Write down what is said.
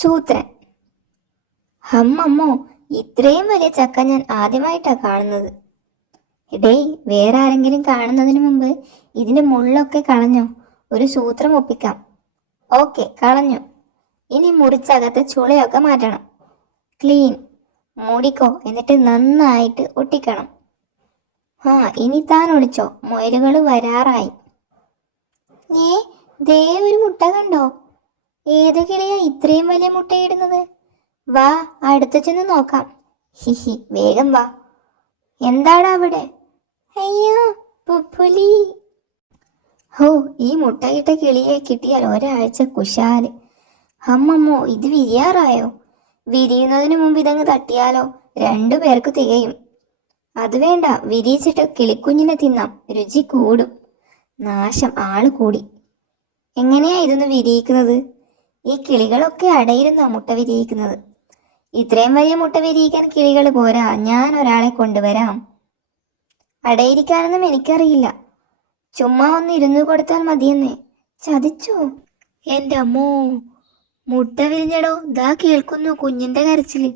സൂത്രൻ. അമ്മമ്മോ, ഇത്രയും വലിയ ചക്ക ഞാൻ ആദ്യമായിട്ടാ കാണുന്നത്. ഡേയ്, വേറെ ആരെങ്കിലും കാണുന്നതിന് മുമ്പ് ഇതിന്റെ മുള്ളൊക്കെ കളഞ്ഞോ, ഒരു സൂത്രം ഒപ്പിക്കാം. ഓക്കെ, കളഞ്ഞു. ഇനി മുറിച്ചകത്ത് ചുളയൊക്കെ മാറ്റണം. ക്ലീൻ. മൂടിക്കോ, എന്നിട്ട് നന്നായിട്ട് ഒട്ടിക്കണം. ആ, ഇനി താൻ ഒളിച്ചോ, മുയലുകൾ വരാറായി. ഏ, ദേ ഒരു മുട്ട കണ്ടോ? ഏത് കിളിയാ ഇത്രയും വലിയ മുട്ടയിടുന്നത്? വാ, അടുത്ത് ചെന്ന് നോക്കാം. ഹിഹി, വേഗം വാ. എന്താടാ അവിടെ? അയ്യോ, പുപ്പുലി. ഹോ, ഈ മുട്ടയിട്ട കിളിയെ കിട്ടിയാൽ ഒരാഴ്ച കുശാല്. അമ്മമ്മോ, ഇത് വിരിയാറായോ? വിരിയുന്നതിന് മുമ്പ് ഇതങ്ങ് തട്ടിയാലോ, 2 പേർക്ക് തികയും. അത് വേണ്ട, വിരിയിച്ചിട്ട് കിളിക്കുഞ്ഞിനെ തിന്നാം, രുചി കൂടും. നാശം, ആള് കൂടി. എങ്ങനെയാ ഇതൊന്ന് വിരിയിക്കുന്നത്? ഈ കിളികളൊക്കെ അടയിരുന്നാ മുട്ട വിരിയിക്കുന്നത്. ഇത്രയും വലിയ മുട്ട വിരിയിക്കാൻ കിളികൾ പോരാ, ഞാൻ ഒരാളെ കൊണ്ടുവരാം. അടയിരിക്കാനൊന്നും എനിക്കറിയില്ല, ചുമ്മാ ഒന്ന് ഇരുന്നു കൊടുത്താൽ മതിയെന്നേ. ചതിച്ചോ? എൻ്റെ അമ്മോ, മുട്ട വിരിഞ്ഞടോ, ദാ കേൾക്കുന്നു കുഞ്ഞിന്റെ കരച്ചില്.